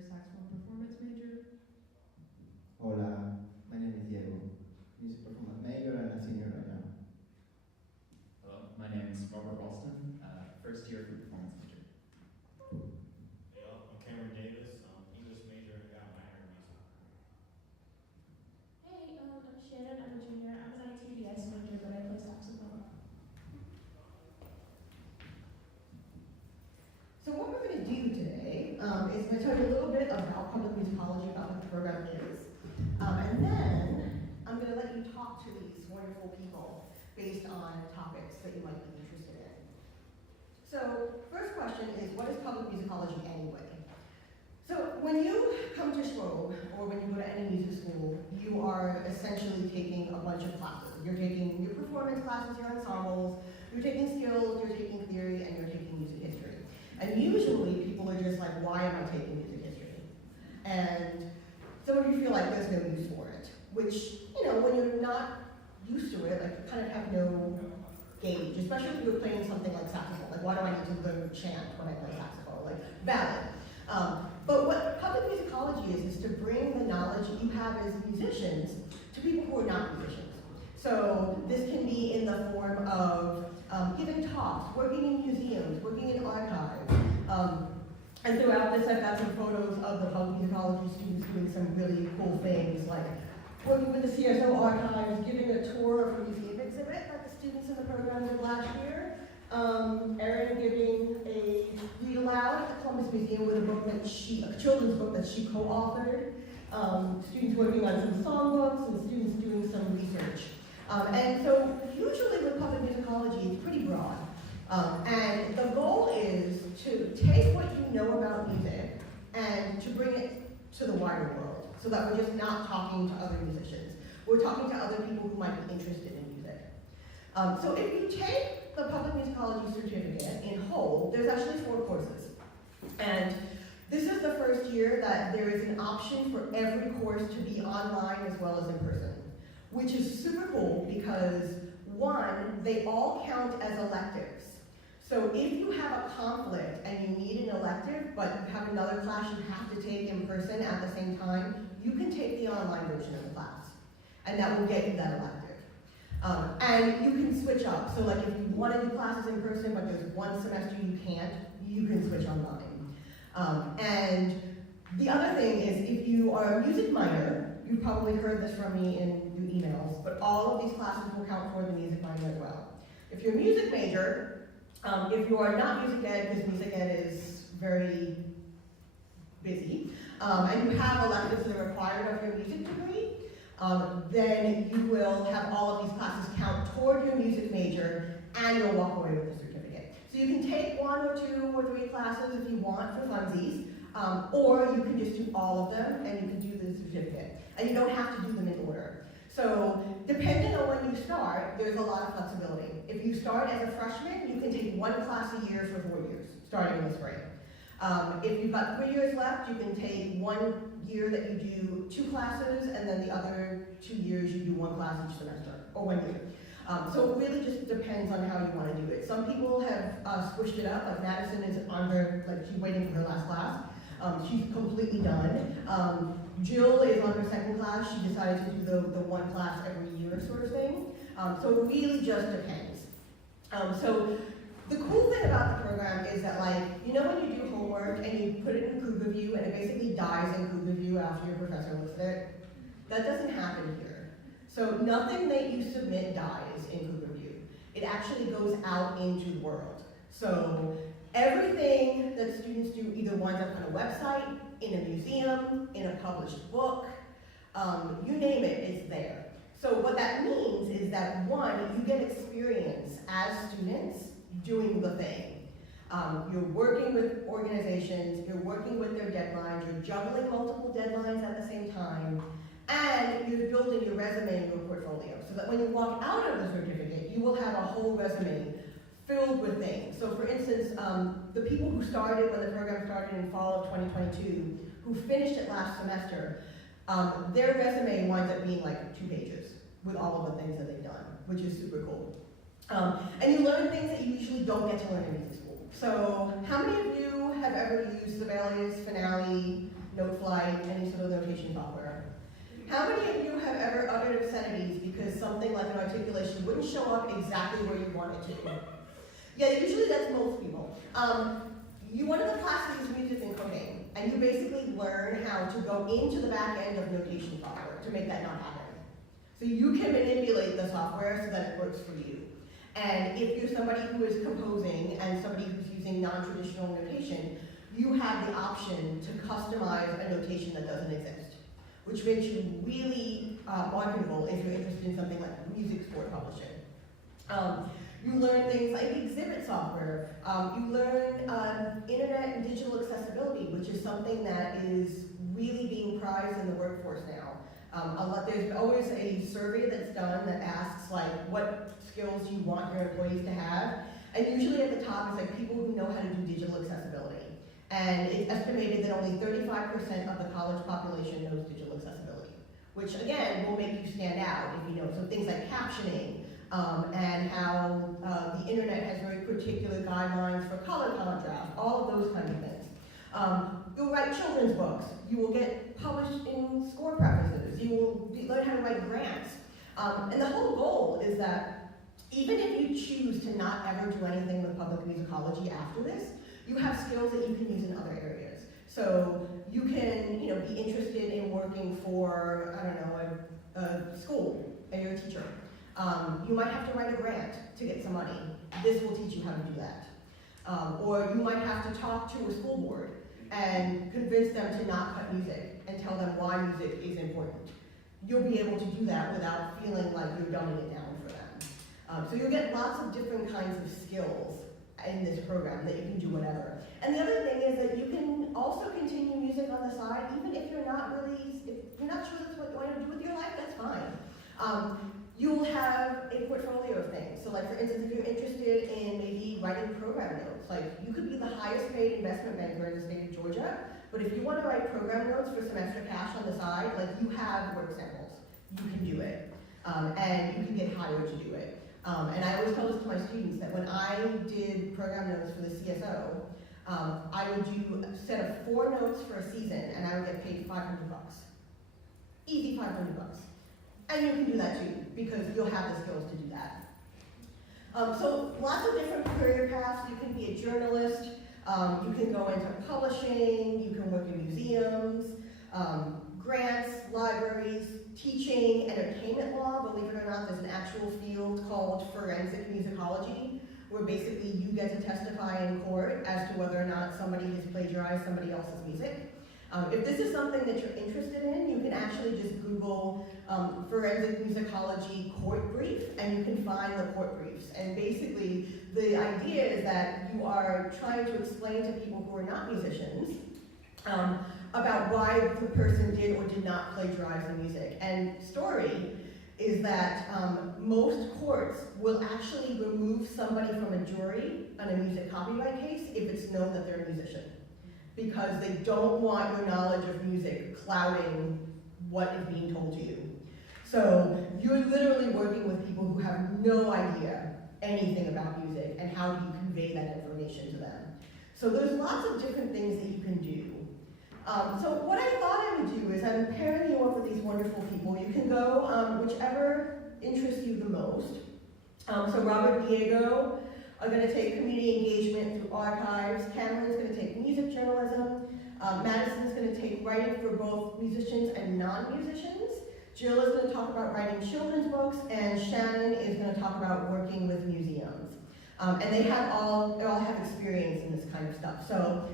tenor saxophone performance major. Hola, my name is Diego, music performance major and a senior right now. Hello, my name is Robert Ralston, first year for performance major. Hey, I'm Cameron Davis, English major and got a minor in music. Hey, I'm Shannon, I'm a junior. I'm an ITDS major, but I play saxophone. So what we're going to do today is I'm going to tell you a little bit about public musicology, about what the program is, and then I'm going to let you talk to these wonderful people based on topics that you might be interested in. So first question is, what is public musicology anyway? So when you come to Schrobe, or when you go to any music school, you are essentially taking a bunch of classes. You're taking your performance classes, your ensembles, you're taking skills, you're taking theory, and you're taking music history. And usually people are just like, why am I taking music history? And some of you feel like there's no use for it, which, you know, when you're not used to it, like you kind of have no gauge, especially if you're playing something like saxophone. Like, why do I need to learn chant when I play saxophone? Like, valid. But what public musicology is to bring the knowledge that you have as musicians to people who are not musicians. So this can be in the form of giving talks, working in museums, working in archives. And throughout this, I've got some photos of the public musicology students doing some really cool things, like working with the CSO archives, giving a tour of a museum exhibit that the students in the program did last year. Erin giving a read aloud at the Columbus Museum with a children's book that she co-authored. Students working on some songbooks and students doing some research. And so usually with public musicology, it's pretty broad. And the goal is to take what you know about music and to bring it to the wider world, so that we're just not talking to other musicians. We're talking to other people who might be interested in music. So if you take the public musicology certificate in whole, there's actually 4 courses. And this is the first year that there is an option for every course to be online as well as in person, which is super cool because, one, they all count as electives. So if you have a conflict and you need an elective, but you have another class you have to take in person at the same time, you can take the online version of the class, and that will get you that elective. And you can switch up. So like if you want to do classes in person, but there's one semester you can't, you can switch online. And the other thing is, if you are a music minor, you've probably heard this from me in your emails, but all of these classes will count for the music minor as well. If you're a music major, if you are not music ed, because music ed is very busy, and you have electives that are required of your music degree, then you will have all of these classes count toward your music major, and you'll walk away with a certificate. So you can take 1 or 2 or 3 classes if you want for funsies, or you can just do all of them and you can do the certificate. And you don't have to do them in order. So depending on when you start, there's a lot of flexibility. If you start as a freshman, you can take 1 class a year for 4 years, starting in the spring. If you've got 3 years left, you can take 1 year that you do 2 classes, and then the other 2 years you do 1 class each semester, or 1 year. So it really just depends on how you want to do it. Some people have squished it up, like Madison is on her, like she's waiting for her last class. She's completely done. Jill is on her 2nd class. She decided to do the 1 class every year sort of thing. So it really just depends. So the cool thing about the program is that, like, you know when you do homework and you put it in Cougar View and it basically dies in Cougar View after your professor looks at it? That doesn't happen here. So nothing that you submit dies in Cougar View. It actually goes out into the world. So everything that students do either winds up on a website, in a museum, in a published book, you name it, it's there. So what that means is that, 1, you get experience as students doing the thing. You're working with organizations, you're working with their deadlines, you're juggling multiple deadlines at the same time, and you're building your resume and your portfolio, so that when you walk out of the certificate, you will have a whole resume filled with things. So for instance, the people who started when the program started in fall of 2022, who finished it last semester, their resume winds up being like 2 pages with all of the things that they've done, which is super cool. And you learn things that you usually don't get to learn in music school. So how many of you have ever used Sibelius, Finale, Noteflight, any sort of notation software. How many of you have ever uttered obscenities because something like an articulation wouldn't show up exactly where you want it to? Yeah, usually that's most people. One of the classes is music and coding, and you basically learn how to go into the back end of notation software to make that not happen. So you can manipulate the software so that it works for you. And if you're somebody who is composing and somebody who's using non-traditional notation, you have the option to customize a notation that doesn't exist, which makes you really marketable if you're interested in something like music sport publishing. You learn things like exhibit software. You learn internet and digital accessibility, which is something that is really being prized in the workforce now. There's always a survey that's done that asks like what skills you want your employees to have, and usually at the top is like people who know how to do digital accessibility. And it's estimated that only 35% of the college population knows digital accessibility, which again will make you stand out if you know. So things like captioning, and how the internet has very particular guidelines for color contrast, all of those kinds of things. You'll write children's books. You will get published in score prefaces. You will learn how to write grants. And the whole goal is that even if you choose to not ever do anything with public musicology after this, you have skills that you can use in other areas. So you can, be interested in working for, a school, and you're a teacher. You might have to write a grant to get some money. This will teach you how to do that. Or you might have to talk to a school board and convince them to not cut music and tell them why music is important. You'll be able to do that without feeling like you're dumbing it down for them. So you'll get lots of different kinds of skills in this program that you can do whatever. And the other thing is that you can also continue music on the side, even if you're not sure that's what you want to do with your life, that's fine. You'll have a portfolio of things. So like for instance, if you're interested in maybe writing program notes, like you could be the highest paid investment banker in the state of Georgia, but if you want to write program notes for some extra cash on the side, like you have work samples, you can do it. And you can get hired to do it. And I always tell this to my students that when I did program notes for the CSO, I would do a set of 4 notes for a season and I would get paid $500. Easy $500. And you can do that too, because you'll have the skills to do that. So lots of different career paths. You can be a journalist, you can go into publishing, you can work in museums, grants, libraries, teaching, entertainment law. Believe it or not, there's an actual field called forensic musicology, where basically you get to testify in court as to whether or not somebody has plagiarized somebody else's music. If this is something that you're interested in, you can actually just Google forensic musicology court brief, and you can find the court briefs. And basically, the idea is that you are trying to explain to people who are not musicians about why the person did or did not plagiarize the music. And story is that most courts will actually remove somebody from a jury on a music copyright case if it's known that they're a musician, because they don't want your knowledge of music clouding what is being told to you. So you're literally working with people who have no idea anything about music, and how do you convey that information to them. So there's lots of different things that you can do. So what I thought I would do is I'm pairing you up with these wonderful people. You can go whichever interests you the most. So Robert Diego are going to take community engagement through archives. Cameron's going to take music journalism. Madison's going to take writing for both musicians and non-musicians. Jill is going to talk about writing children's books, and Shannon is going to talk about working with museums. And they all have experience in this kind of stuff. So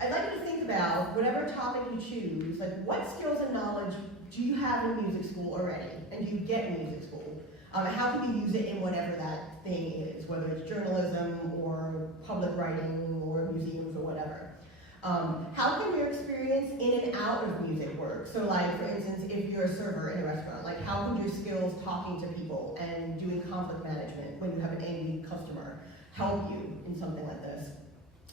I'd like you to think about whatever topic you choose, like what skills and knowledge do you have in music school already, and do you get in music school? How can you use it in whatever that thing is, whether it's journalism or public writing or museums or whatever. How can your experience in and out of music work? So like, for instance, if you're a server in a restaurant, like how can your skills talking to people and doing conflict management when you have an angry customer help you in something like this?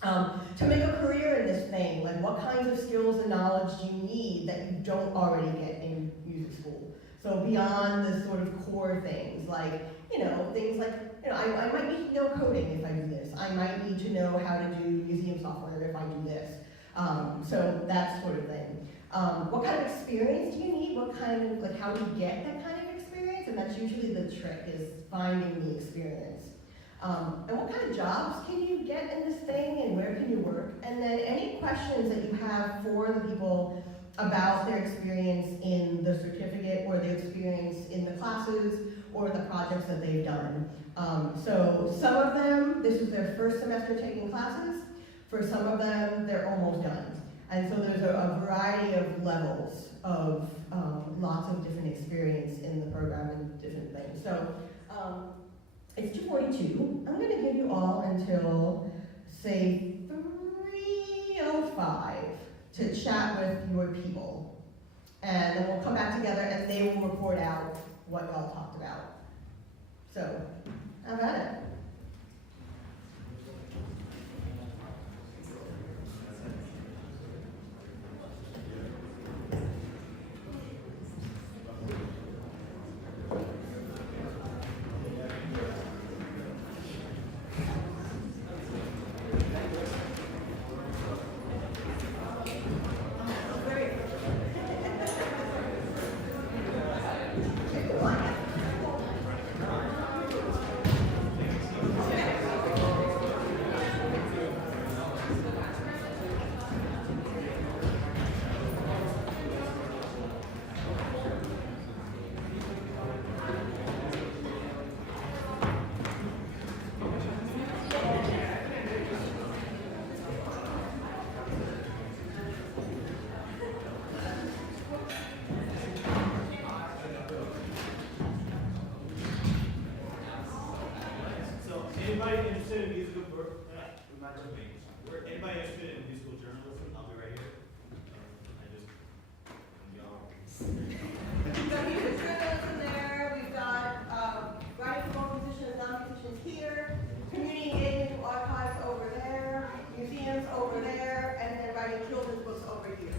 To make a career in this thing, like what kinds of skills and knowledge do you need that you don't already get in music school? So beyond the sort of core things, like, things like, I might need to know coding if I do this. I might need to know how to do museum software if I do this. So that sort of thing. What kind of experience do you need? What kind of, like, how do you get that kind of experience? And that's usually the trick, is finding the experience. And what kind of jobs can you get in this thing, and where can you work? And then any questions that you have for the people about their experience in the certificate, or their experience in the classes, or the projects that they've done. So some of them, this is their first semester taking classes. For some of them, they're almost done. And so there's a variety of levels of lots of different experience in the program and different things. So it's 2:42. I'm going to give you all until, say, 3:05 to chat with your people. And then we'll come back together and they will report out what y'all talked about. So, how about it? Anybody interested in musical anybody interested in musical journalism? I'll be right here. We've got music journalism there. We've got writing for musicians, non-musicians here. Community engagement archives over there. Museums over there, and then writing children's books over here.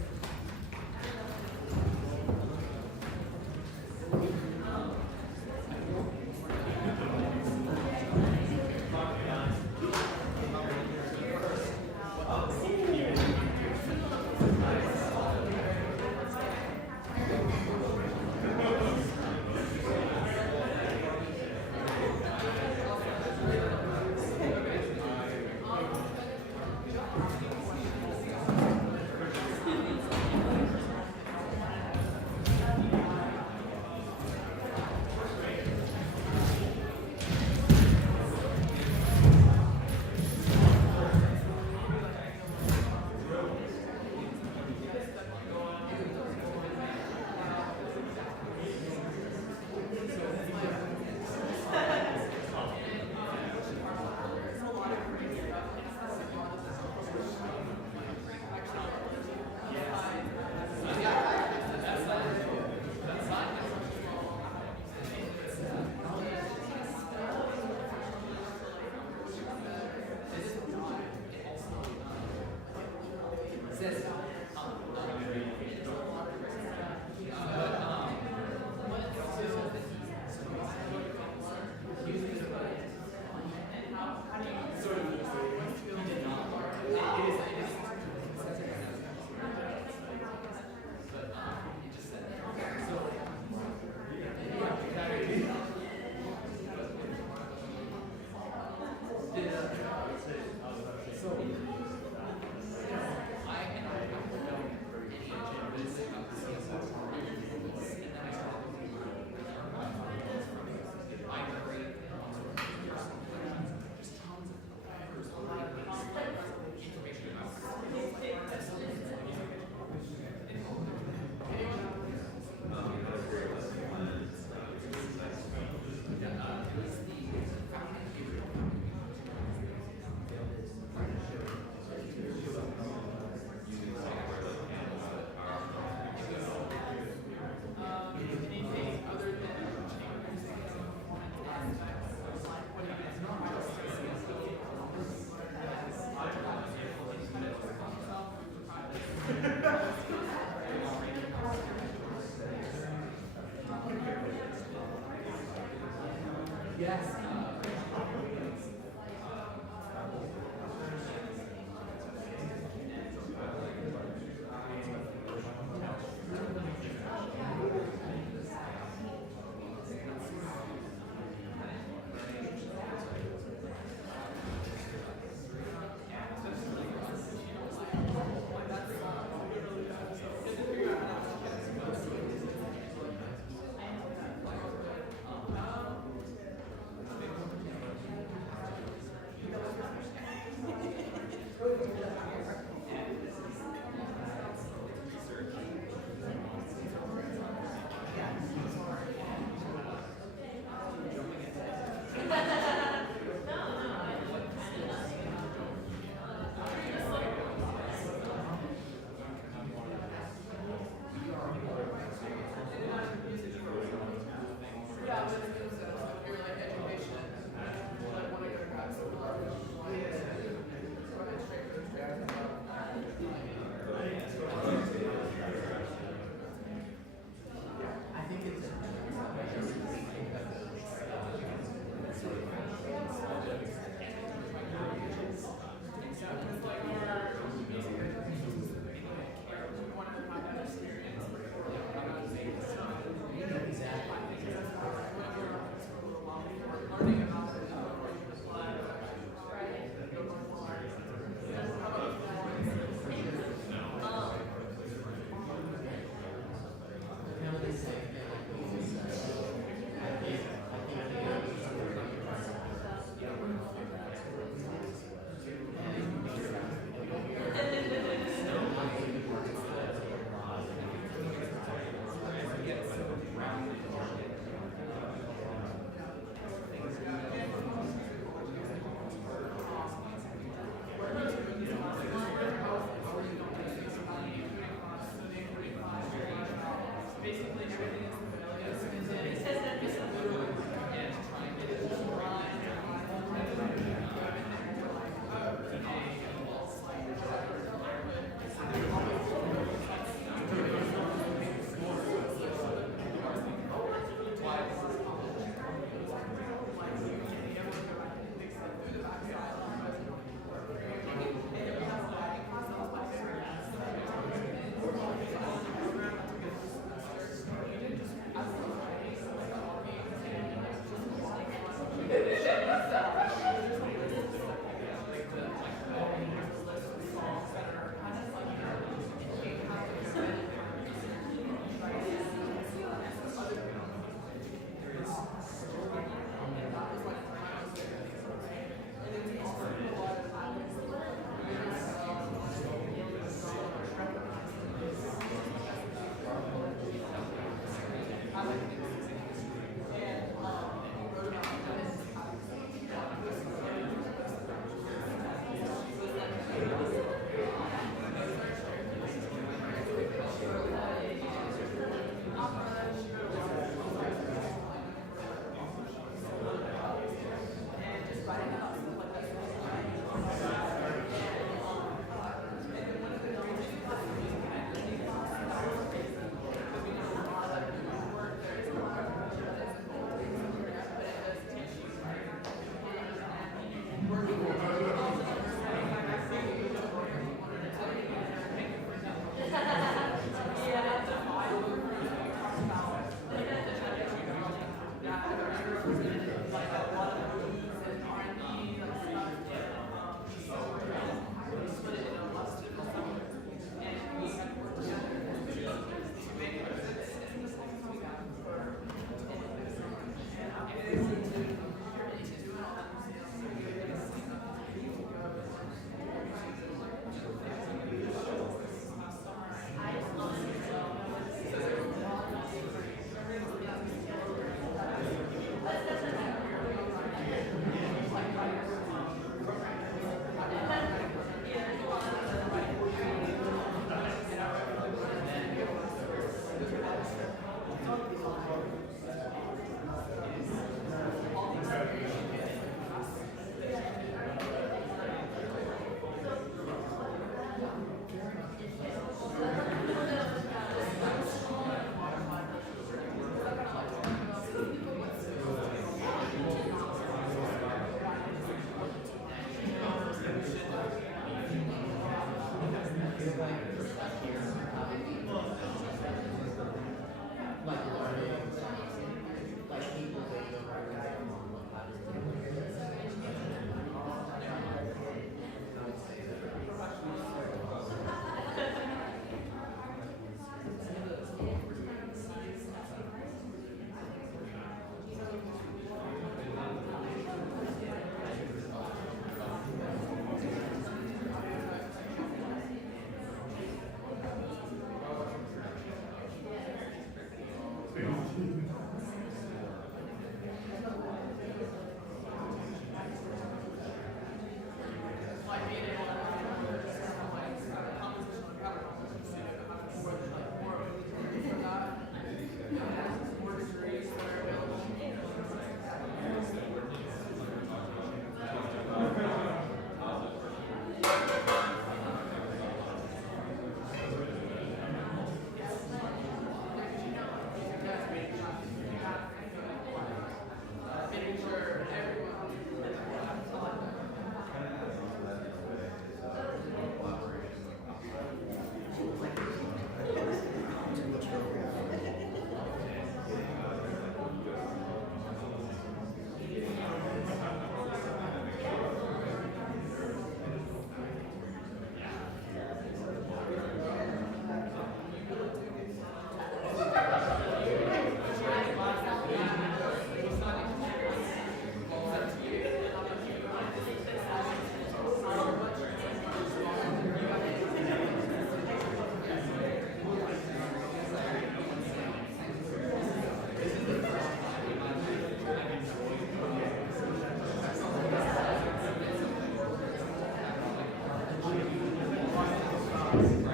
Yeah.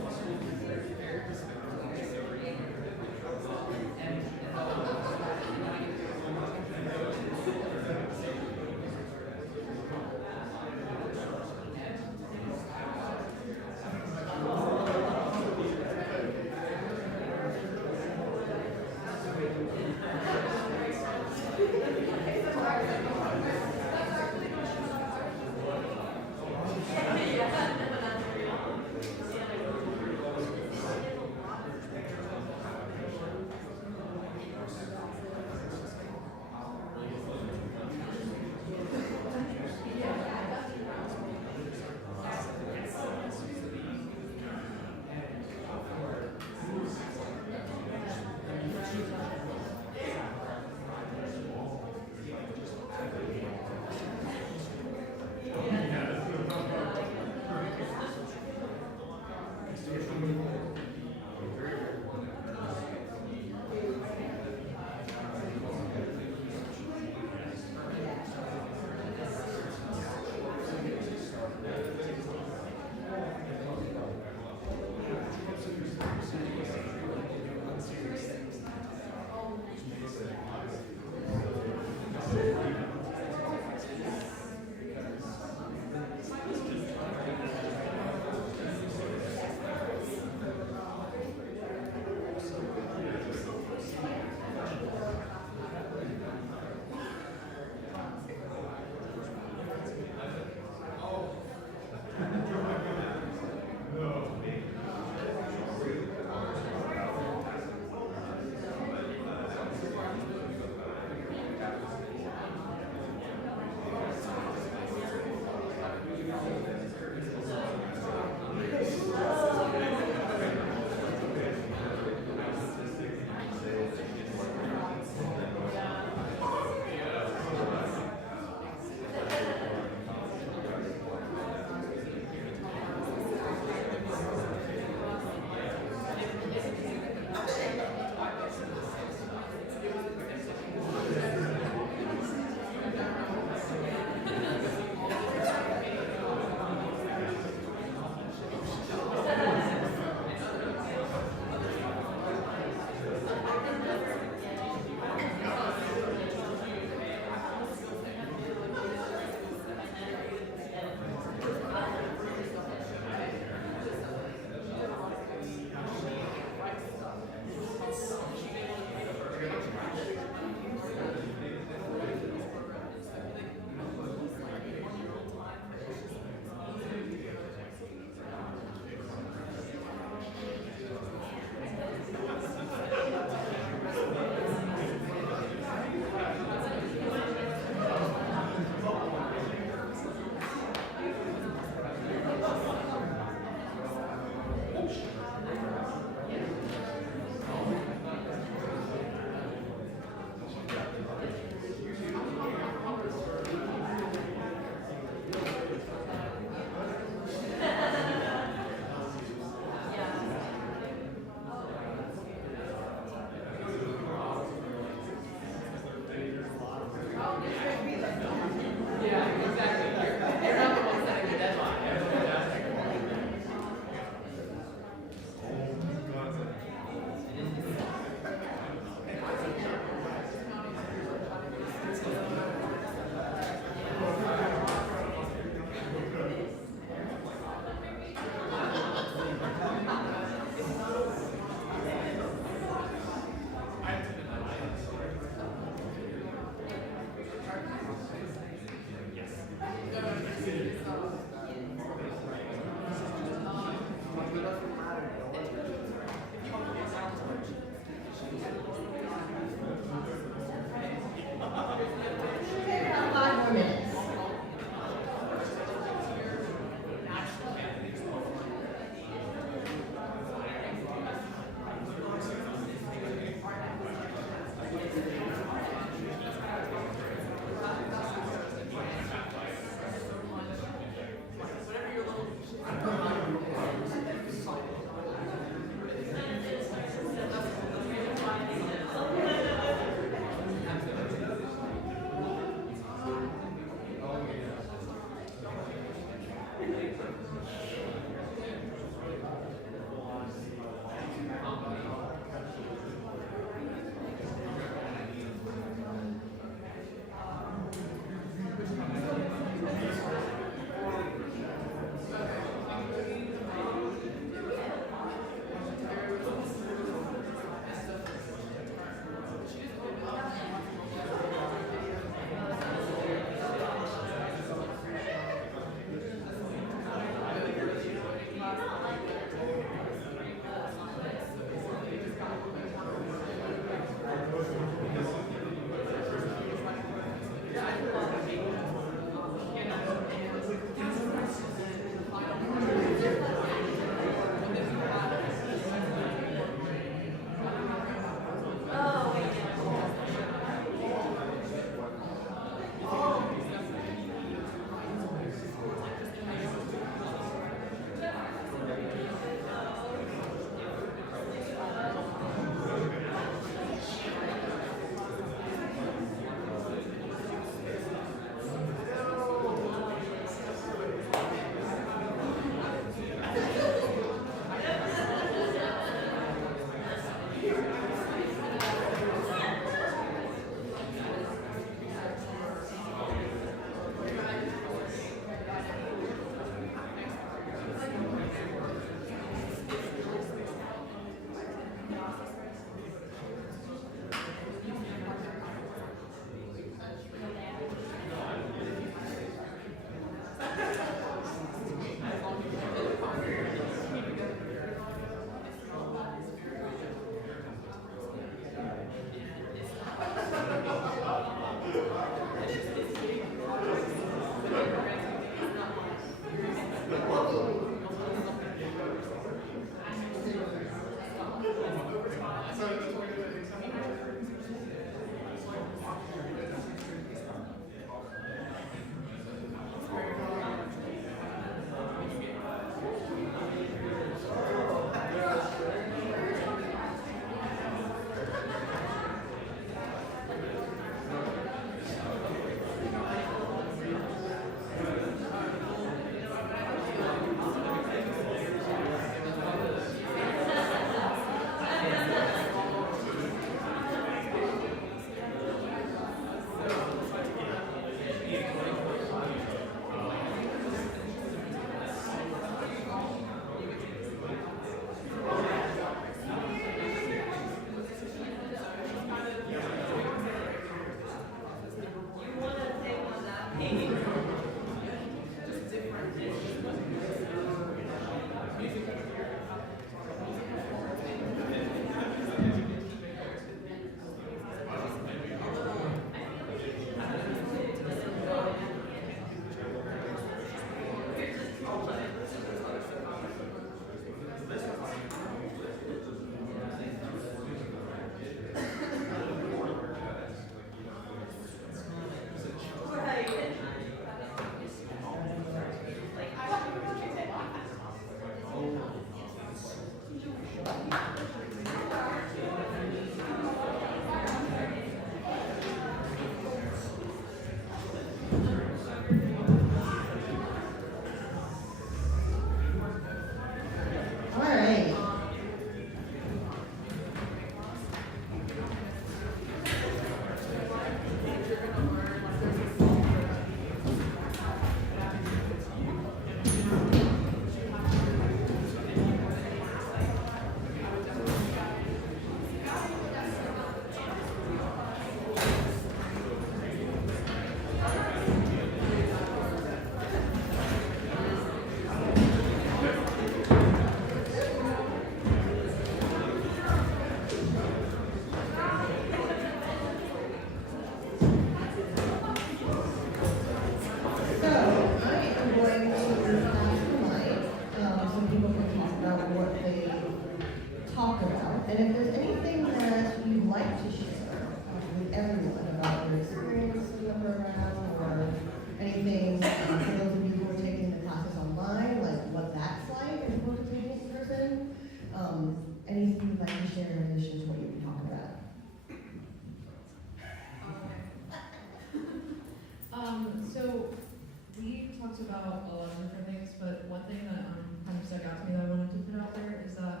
talked about a lot of different things, but one thing that kind of stuck out to me that I wanted to put out there is that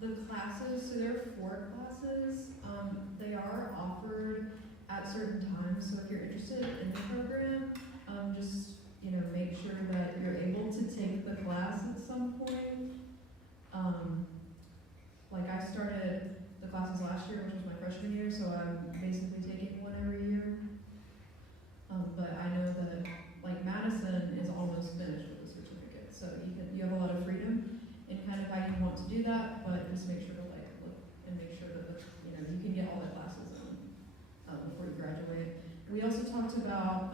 the classes, so there are 4 classes, they are offered at certain times, so if you're interested in the program, just, make sure that you're able to take the class at some point. Like I started the classes last year, which was my freshman year, so I'm basically taking one every year. But I know that, like, Madison is almost finished with the certificate, so you have a lot of freedom in kind of how you want to do that, but just make sure to look and make sure that you can get all the classes before you graduate. We also talked about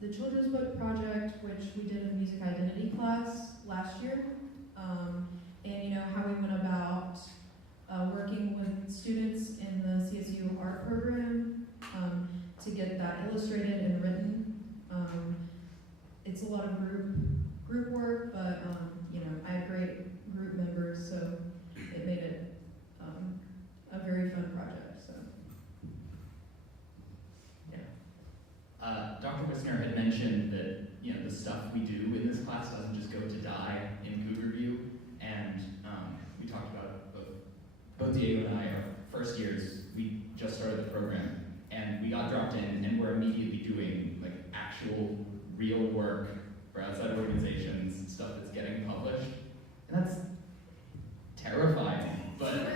the children's book project, which we did in music identity class last year, and how we went about working with students in the CSU art program to get that illustrated and written. It's a lot of group work, but I had great group members, so it made it a very fun project. So yeah. Dr. Wisner had mentioned that the stuff we do in this class doesn't just go to die in Cougar View, and we talked about both Diego and I, our first years, we just started the program, and we got dropped in, and we're immediately doing like actual real work for outside organizations, stuff that's getting published, and that's terrifying. But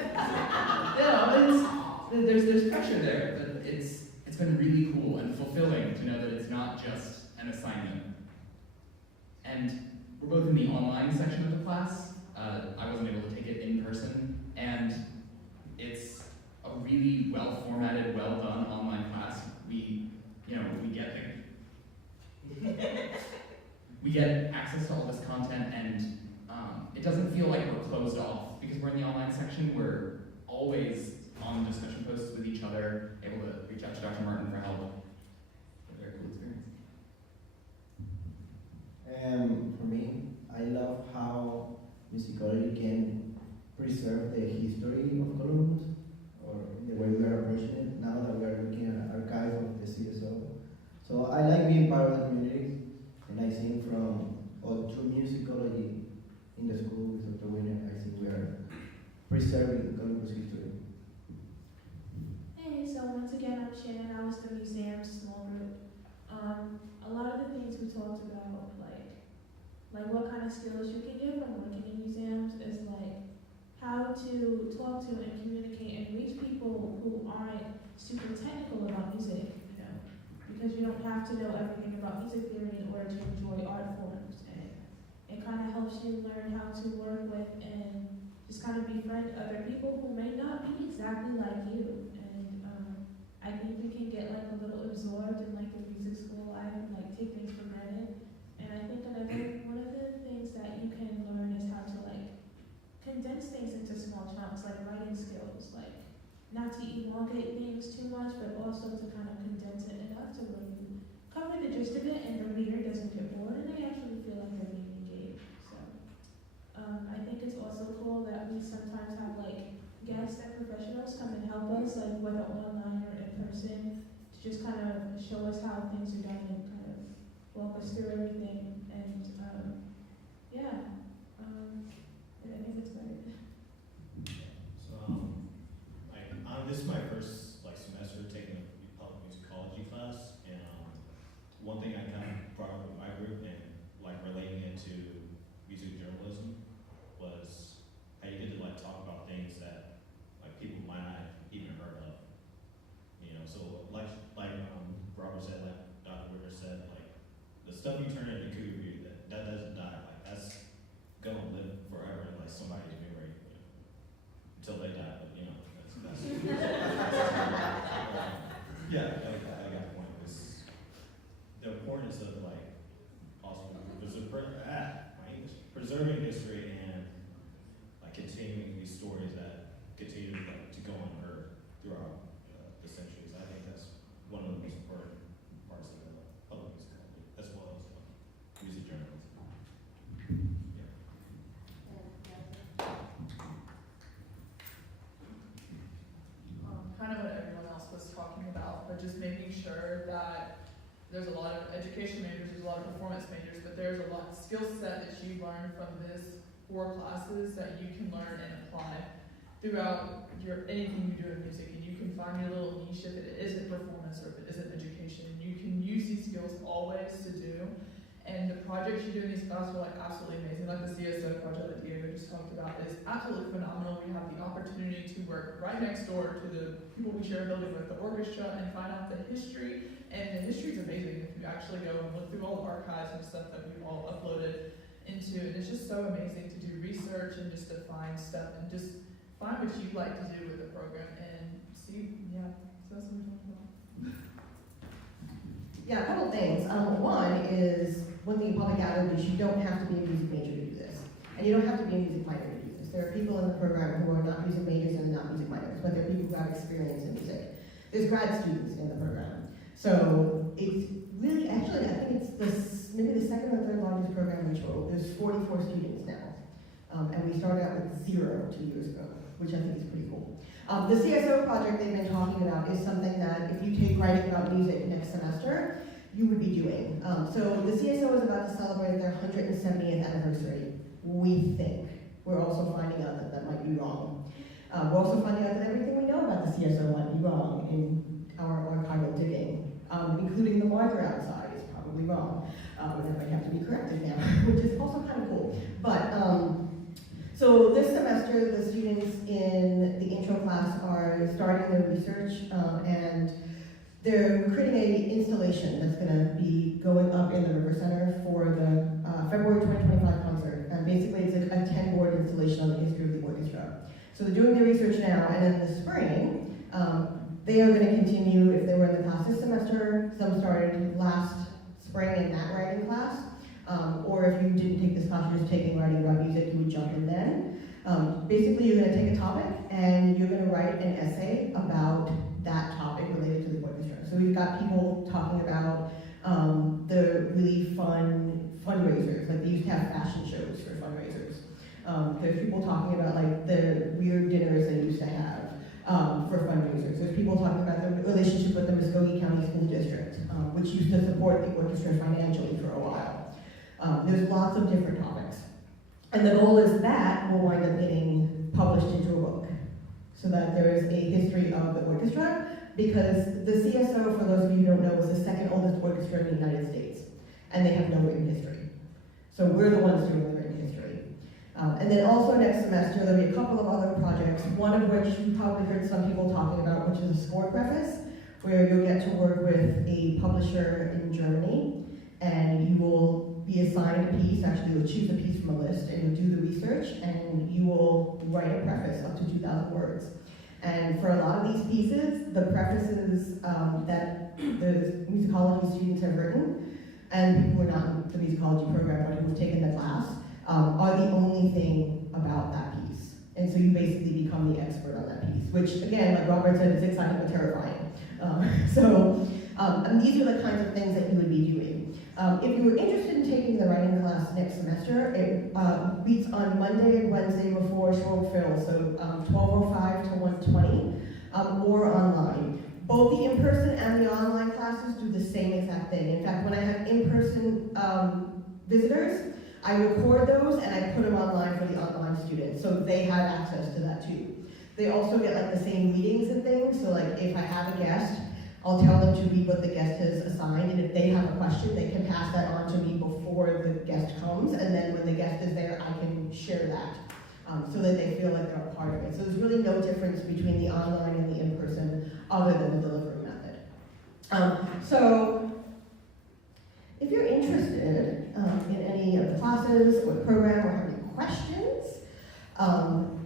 there's pressure there, but it's been really cool and fulfilling to know that it's not just an assignment. And we're both in the online section of the class. I wasn't able to take it in person, and it's a really well-formatted, well-done online class. We get access to all this content, and it doesn't feel like we're closed off because we're in the online section. We're always on discussion posts with each other, able to reach out to Dr. Martin for help. A very cool experience. For me, I love how musicology can preserve the history of Columbus, or the way we are approaching it now that we are looking at archive of the CSO. So I like being part of the community, and I think through musicology in the school with Dr. Winner, I think we are preserving Columbus history. Hey, so once again, I'm Shannon. I was the museum small group. A lot of the things we talked about, like what kind of skills you can get from working in museums, is like how to talk to and communicate and reach people who aren't super technical about music, because you don't have to know everything about music theory in order to enjoy art forms, and it kind of helps you learn how to work with and just kind of befriend other people who may not be exactly like you. And I think we can get like a little absorbed in like the music school life and like take things for granted. And I think one of the things that you can learn is how to like condense things into small chunks, like writing skills, like not to elongate things too much, but also to kind of condense it enough to really cover the gist of it, and the reader doesn't get bored, and they actually feel like they're being engaged. So I think it's also cool that we sometimes have like guests and professionals come and help us, like whether online or in person, to just kind of show us how things are done and kind of walk us through everything. And I think it's great. So, this is my first semester taking a public musicology class, and one thing I kind of brought up with my group and relating it to music journalism was how you get to talk about things that people might not have even heard of. So Robert said, Dr. Witter said, the stuff you turn into Cougar View, that doesn't die. That's gonna live forever in somebody's memory until they die. But that's yeah, I got the point. It's the importance of also preserving history and continuing these stories that continue to go unheard throughout the centuries. I think that's one of the most important parts of the public musicology, as well as music journalism. Kind of what everyone else was talking about, but just making sure that there's a lot of education majors, there's a lot of performance majors, but there's a lot of skill set that you learn from this 4 classes that you can learn and apply throughout anything you do in music. And you can find your little niche if it isn't performance or if it isn't education. You can use these skills always to do. And the projects you do in these classes are like absolutely amazing. Like the CSO project that Diego just talked about is absolutely phenomenal. We have the opportunity to work right next door to the people we share a building with, the orchestra, and find out the history. And the history is amazing if you actually go and look through all the archives and stuff that we've all uploaded into. And it's just so amazing to do research and just to find stuff and just find what you like to do with the program and see, yeah, so that's what we're talking about. Yeah, a couple things. One is, one thing you probably gathered is you don't have to be a music major to do this. And you don't have to be a music minor to do this. There are people in the program who are not music majors and not music minors, but there are people who have experience in music. There's grad students in the program. So it's really, actually, I think it's maybe the second or third largest program in total. There's 44 students now. And we started out with 0 2 years ago, which I think is pretty cool. The CSO project they've been talking about is something that if you take writing about music next semester, you would be doing. So the CSO is about to celebrate their 170th anniversary, we think. We're also finding out that that might be wrong. We're also finding out that everything we know about the CSO might be wrong in our archival digging, including the marker outside is probably wrong. That might have to be corrected now, which is also kind of cool. But so this semester, the students in the intro class are starting their research, and they're creating an installation that's going to be going up in the River Center for the February 2025 concert. And basically, it's a 10-board installation on the history of the orchestra. So they're doing their research now, and in the spring, they are going to continue, if they were in the class this semester, some started last spring in that writing class, or if you didn't take this class, you're just taking writing about music, you would jump in then. Basically, you're going to take a topic, and you're going to write an essay about that topic related to the orchestra. So we've got people talking about the really fun fundraisers, like they used to have fashion shows for fundraisers. There's people talking about like the weird dinners they used to have for fundraisers. There's people talking about the relationship with the Muscogee County School District, which used to support the orchestra financially for a while. There's lots of different topics. And the goal is that will wind up getting published into a book, so that there is a history of the orchestra, because the CSO, for those of you who don't know, was the second oldest orchestra in the United States, and they have no written history. So we're the ones doing the written history. And then also next semester, there'll be a couple of other projects, one of which you probably heard some people talking about, which is a score preface, where you'll get to work with a publisher in Germany, and you will be assigned a piece. Actually, you'll choose a piece from a list, and you'll do the research, and you will write a preface up to 2,000 words. And for a lot of these pieces, the prefaces that the musicology students have written, and people who are not in the musicology program but who have taken the class, are the only thing about that piece. And so you basically become the expert on that piece, which again, like Robert said, is exciting but terrifying. And these are the kinds of things that you would be doing. If you were interested in taking the writing class next semester, it meets on Monday and Wednesday before show fill, so 12:05 to 1:20, or online. Both the in-person and the online classes do the same exact thing. In fact, when I have in-person visitors, I record those and I put them online for the online students, so they have access to that too. They also get like the same readings and things, so like if I have a guest, I'll tell them to read what the guest has assigned, and if they have a question, they can pass that on to me before the guest comes, and then when the guest is there, I can share that, so that they feel like they're a part of it. So there's really no difference between the online and the in-person, other than the delivery method. So if you're interested in any of the classes or the program or have any questions,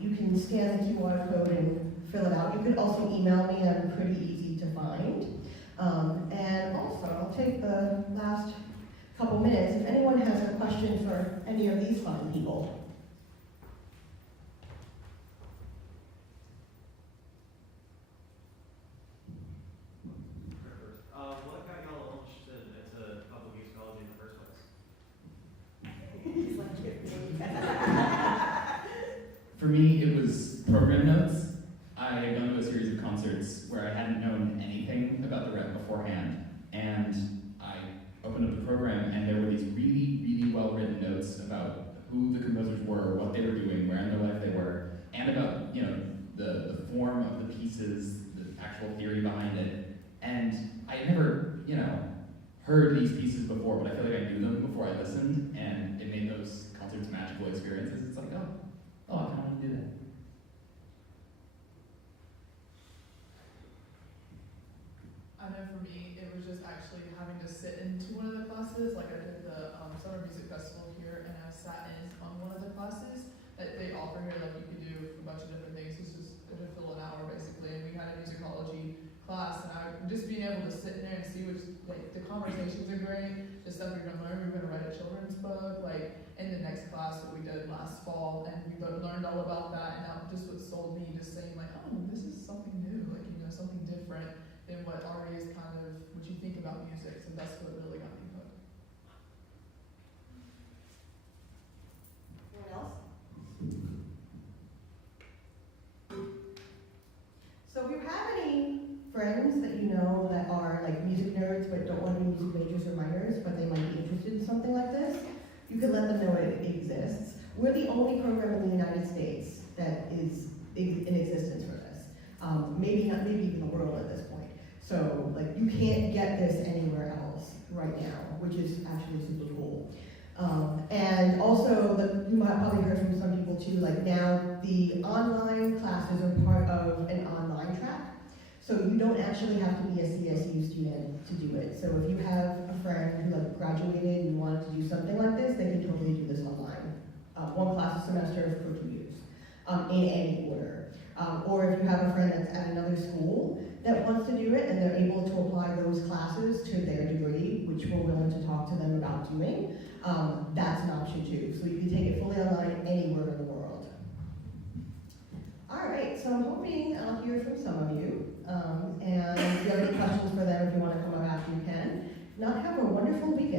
you can scan the QR code and fill it out. You could also email me, I'm pretty easy to find. And also, I'll take the last couple minutes if anyone has a question for any of these fine people. What got y'all interested into public musicology in the first place? He's like, For me, it was program notes. I had gone to a series of concerts where I hadn't known anything about the rep beforehand, and I notes about who the composers were, what they were doing, where in their life they were, and about, you know, the form of the pieces, the actual theory behind it. And I had never, you know, heard these pieces before, but I feel like I knew them before I listened, and it made those concerts magical experiences. It's like, oh, I kind of want to do that. I know for me, it was just actually having to sit into one of the classes. Like I did the summer music festival here, and I sat in on one of the classes that they offer here. Like you could do a bunch of different things. It's just to fill an hour basically. And we had a musicology class, and I just being able to sit in there and see which, like, the conversations are great. The stuff you're gonna learn. We're gonna write a children's book. Like in the next class that we did last fall, and we both learned all about that. And that just what sold me, just saying like, oh, this is something new. Like, you know, something different than what already is kind of what you think about music. So that's what really got me hooked. Anyone else? So if you have any friends that you know that are like music nerds but don't want to be music majors or minors, but they might be interested in something like this, you can let them know it exists. We're the only program in the United States that is in existence for this. Maybe even the world at this point. So, like, you can't get this anywhere else right now, which is actually super cool. And also, you might probably heard from some people too, like now the online classes are part of an online track. So you don't actually have to be a CSU student to do it. So if you have a friend who like graduated and wanted to do something like this, they can totally do this online. One class a semester for 2 years, in any order. Or if you have a friend that's at another school that wants to do it and they're able to apply those classes to their degree, which we're willing to talk to them about doing, that's an option too. So you can take it fully online anywhere in the world. All right, so I'm hoping I'll hear from some of you. And if you have any questions for them, if you want to come up after, you can. If not, have a wonderful weekend.